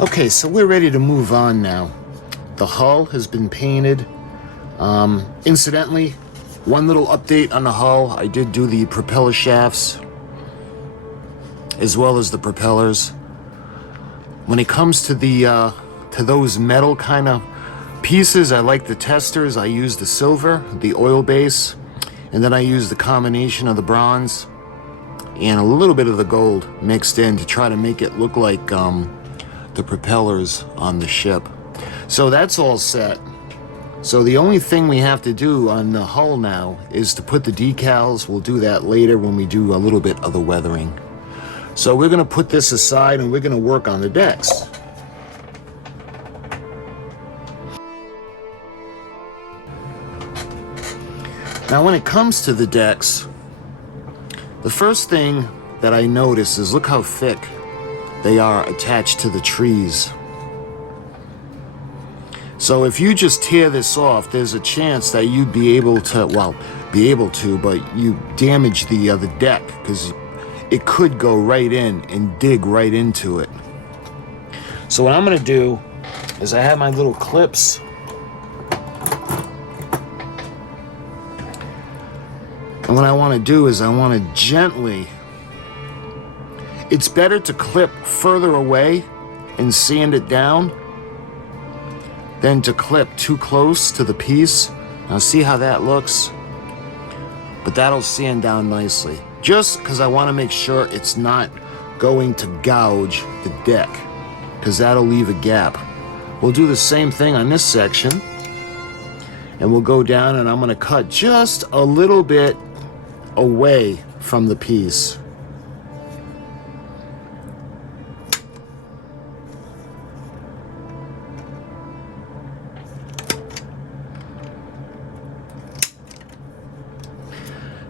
Okay, so we're ready to move on now. The hull has been painted. Incidentally, one little update on the hull. I did do the propeller shafts as well as the propellers. When it comes to the to those metal kind of pieces, I like the testers. I use the silver, the oil base, and then I use the combination of the bronze and a little bit of the gold mixed in to try to make it look like the propellers on the ship. So that's all set. So the only thing we have to do on the hull now is to put the decals. We'll do that later when we do a little bit of the weathering. So we're going to put this aside and we're going to work on the decks. Now when it comes to the decks, the first thing that I notice is look how thick they are attached to the trees. So if you just tear this off, there's a chance that you'd be able to, but you damage the deck because it could go right in and dig right into it. So what I'm going to do is I have my little clips. And what I want to do is I want to gently, it's better to clip further away and sand it down than to clip too close to the piece. Now see how that looks? But that'll sand down nicely. Just because I want to make sure it's not going to gouge the deck, because that'll leave a gap. We'll do the same thing on this section. And we'll go down and I'm going to cut just a little bit away from the piece.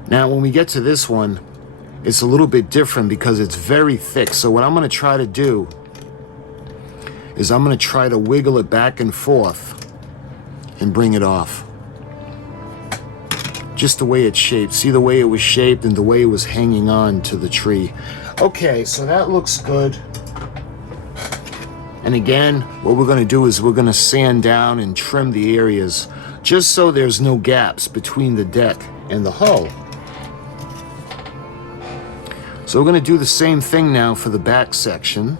Now when we get to this one, it's a little bit different because it's very thick. So what I'm going to try to do is I'm going to try to wiggle it back and forth and bring it off. Just the way it's shaped. See the way it was shaped and the way it was hanging on to the tree. Okay, so that looks good. And again, what we're going to do is we're going to sand down and trim the areas just so there's no gaps between the deck and the hull. So we're going to do the same thing now for the back section,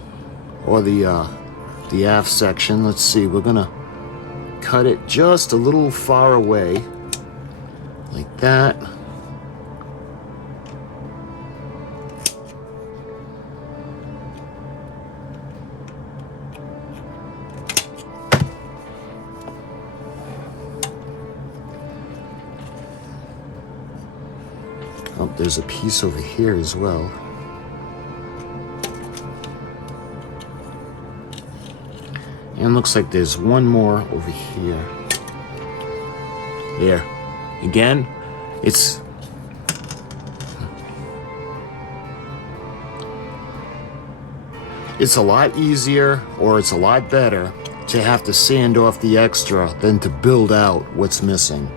or the aft section. Let's see, we're going to cut it just a little far away, like that. Oh, there's a piece over here as well. And looks like there's one more over here. There. Again, it's a lot easier, or it's a lot better to have to sand off the extra than to build out what's missing.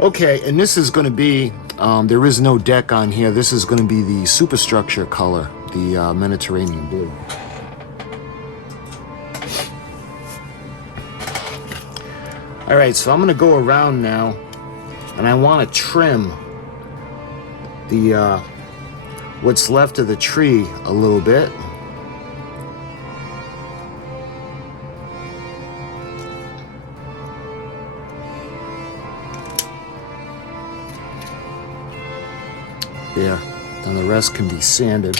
Okay, and this is going to be, there is no deck on here. This is going to be the superstructure color, the Mediterranean blue. All right, so I'm going to go around now, and I want to trim the what's left of the tree a little bit. Yeah, and the rest can be sanded.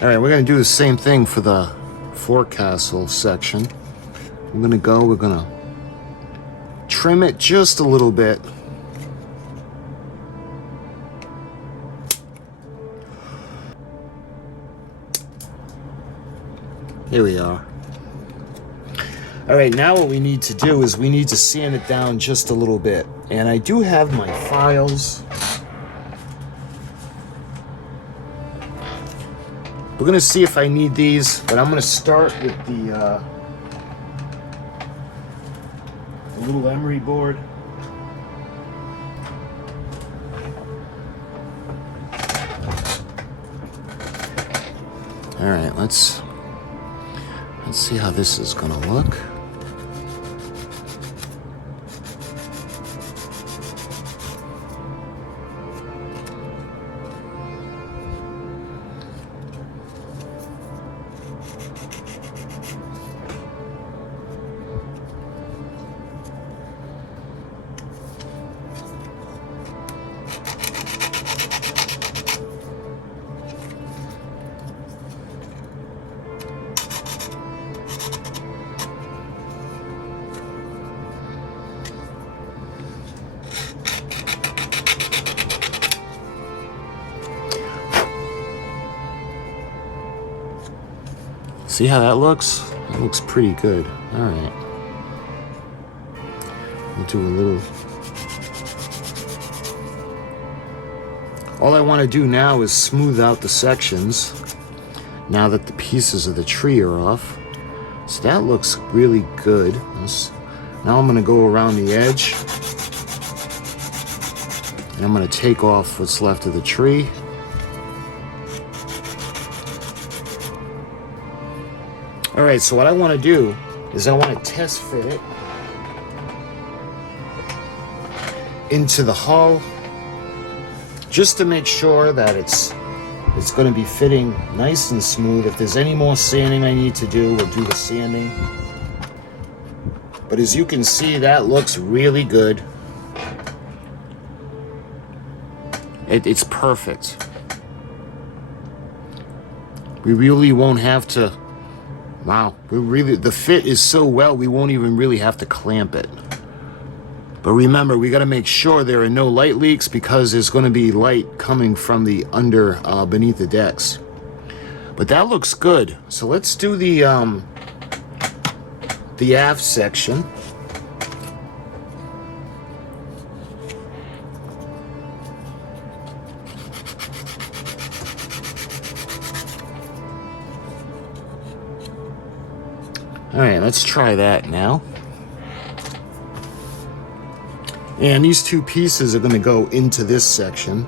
All right, we're going to do the same thing for the forecastle section. We're going to trim it just a little bit. Here we are. All right, now what we need to do is we need to sand it down just a little bit. And I do have my files. We're gonna see if I need these, but I'm gonna start with the little emery board. All right, let's Let's see how this is gonna look. See how that looks? That looks pretty good. All right. We'll do a little. All I want to do now is smooth out the sections now that the pieces of the tree are off. So that looks really good. Now I'm going to go around the edge and I'm going to take off what's left of the tree. All right, so what I want to do is I want to test fit it into the hull just to make sure that it's going to be fitting nice and smooth. If there's any more sanding I need to do, we'll do the sanding. But as you can see, that looks really good. It's perfect. We really won't have to. Wow, the fit is so well, we won't even really have to clamp it. But remember, we got to make sure there are no light leaks because there's going to be light coming from the beneath the decks. But that looks good. So let's do the aft section. All right, let's try that now. And these two pieces are going to go into this section.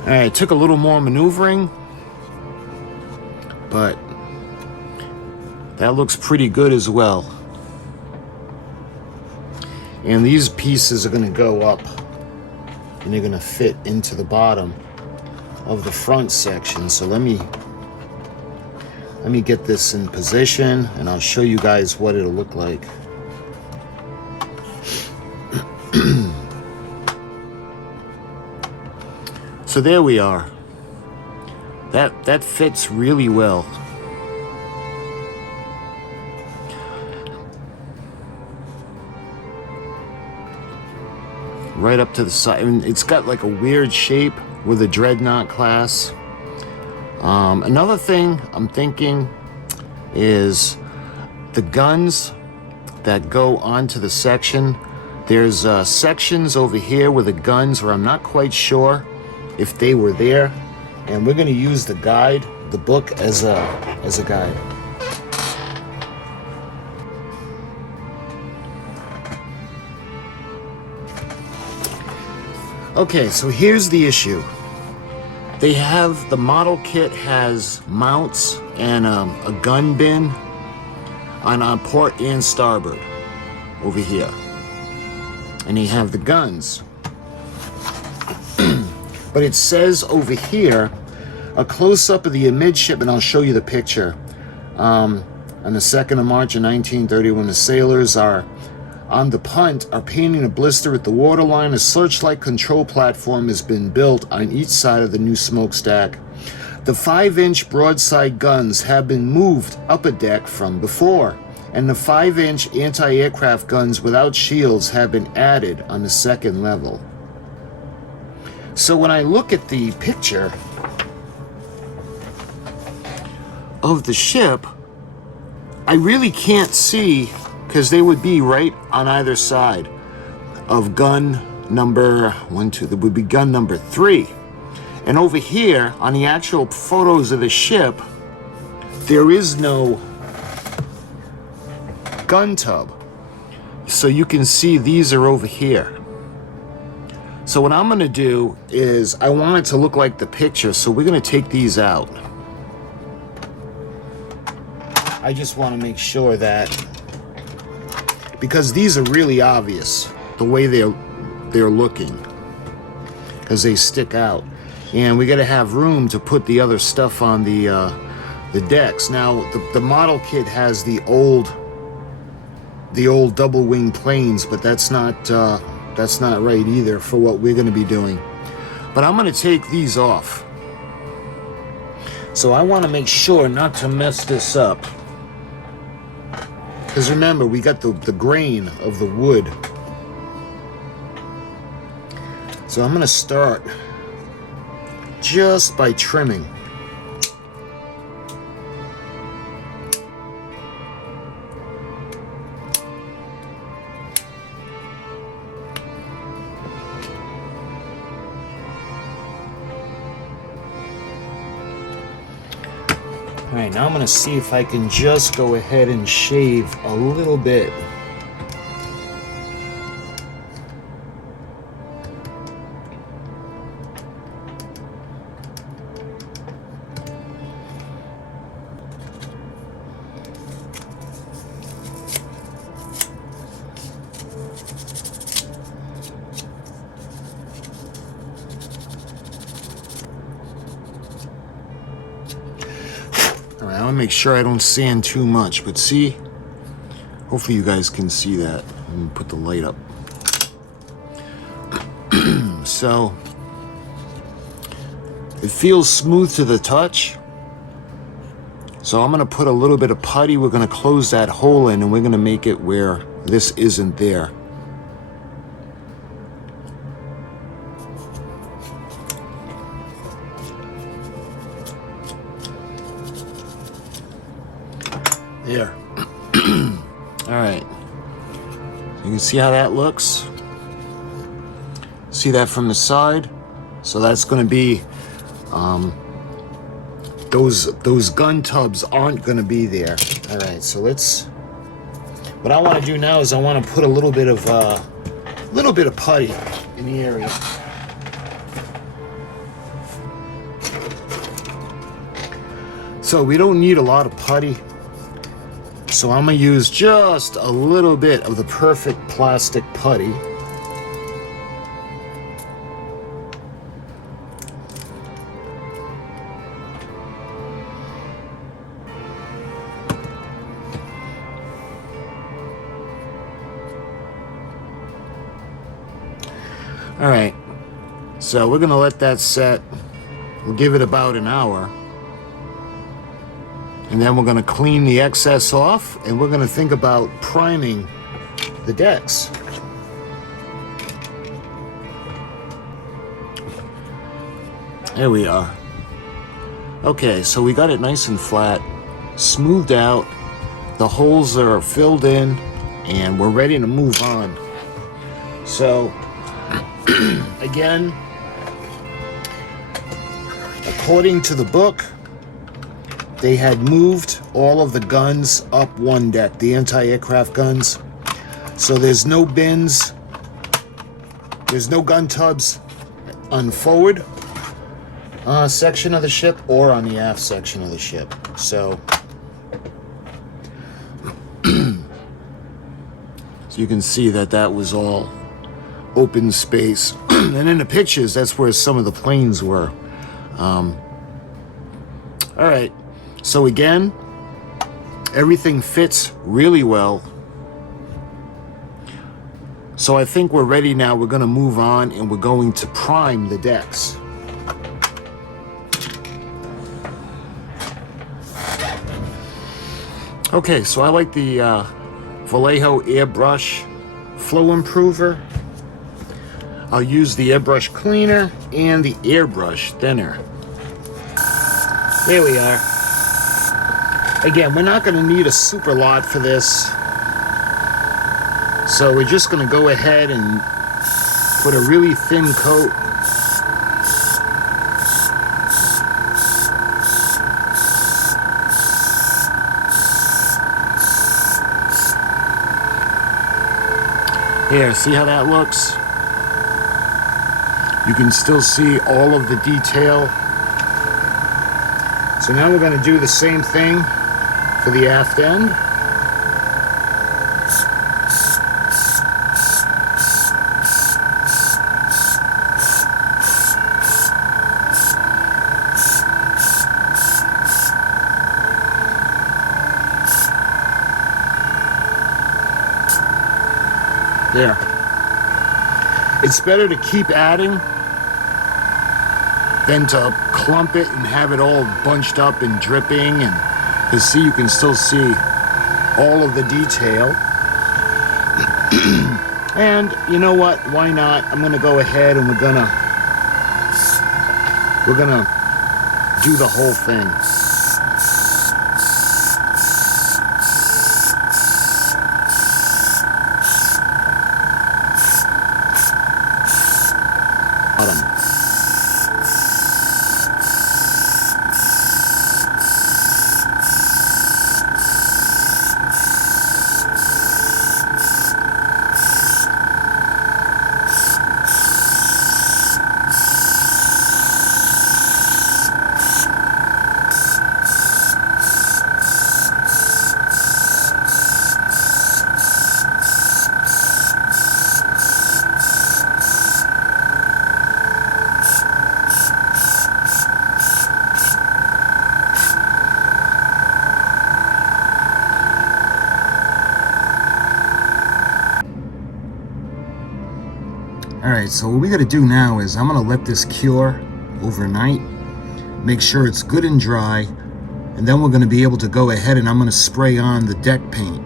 All right, it took a little more maneuvering, but that looks pretty good as well. And these pieces are going to go up and they're going to fit into the bottom of the front section. So let me get this in position and I'll show you guys what it'll look like. So there we are. That fits really well. Right up to the side. I mean, it's got like a weird shape with a dreadnought class. Another thing I'm thinking is the guns that go onto the section. There's sections over here with the guns where I'm not quite sure if they were there, and we're going to use the guide, the book, as a guide. Okay, so here's the issue. The model kit has mounts and a gun bin on port and starboard over here. And you have the guns. But it says over here, a close-up of the midshipman, I'll show you the picture. On the 2nd of March of 1931, the sailors are on the punt, are painting a blister at the waterline. A searchlight control platform has been built on each side of the new smokestack. The 5-inch broadside guns have been moved up a deck from before, and the 5-inch anti-aircraft guns without shields have been added on the 2nd level. So when I look at the picture of the ship, I really can't see, because they would be right on either side of gun number 1, 2, there would be gun number 3. And over here, on the actual photos of the ship, there is no gun tub. So you can see these are over here. So what I'm going to do is, I want it to look like the picture, so we're going to take these out. I just want to make sure that, because these are really obvious the way they're looking, because they stick out, and we got to have room to put the other stuff on the decks. Now the model kit has the old double wing planes, but that's not right either for what we're going to be doing. But I'm going to take these off. So I want to make sure not to mess this up. Because remember, we got the grain of the wood. So I'm going to start just by trimming. Alright, now I'm going to see if I can just go ahead and shave a little bit. Alright, I want to make sure I don't sand too much, but see? Hopefully you guys can see that. Let me put the light up. So, it feels smooth to the touch. So I'm going to put a little bit of putty. We're going to close that hole in, and we're going to make it where this isn't there. There. Alright. You can see how that looks. See that from the side? So that's going to be, those gun tubs aren't going to be there. Alright, so what I want to do now is I want to put a little bit of putty in the area. So we don't need a lot of putty. So I'm going to use just a little bit of the perfect plastic putty. Alright, so we're going to let that set. We'll give it about an hour. And then we're going to clean the excess off, and we're going to think about priming the decks. There we are. Okay, so we got it nice and flat, smoothed out. The holes are filled in, and we're ready to move on. So, again, according to the book, they had moved all of the guns up one deck, the anti-aircraft guns. So there's no bins, there's no gun tubs on forward section of the ship or on the aft section of the ship. So, so you can see that was all open space. And in the pictures, that's where some of the planes were. All right. So again, everything fits really well. So I think we're ready now. We're going to move on, and we're going to prime the decks. Okay, so I like the Vallejo airbrush flow improver. I'll use the airbrush cleaner and the airbrush thinner. There we are. Again, we're not going to need a super lot for this. So we're just going to go ahead and put a really thin coat. Here, see how that looks? You can still see all of the detail. So now we're going to do the same thing for for the aft end. There. It's better to keep adding than to clump it and have it all bunched up and dripping. And to see, you can still see all of the detail. And you know what? Why not? I'm gonna go ahead and we're gonna do the whole thing. Alright, so what we got to do now is I'm going to let this cure overnight, make sure it's good and dry, and then we're going to be able to go ahead and I'm going to spray on the deck paint.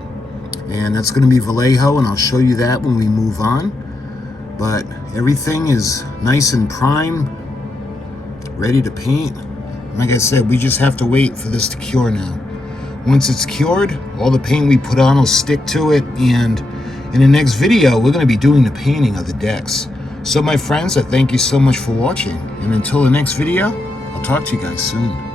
And that's going to be Vallejo, and I'll show you that when we move on. But everything is nice and primed, ready to paint. Like I said, we just have to wait for this to cure now. Once it's cured, all the paint we put on will stick to it, and in the next video, we're going to be doing the painting of the decks. So my friends, I thank you so much for watching, and until the next video, I'll talk to you guys soon.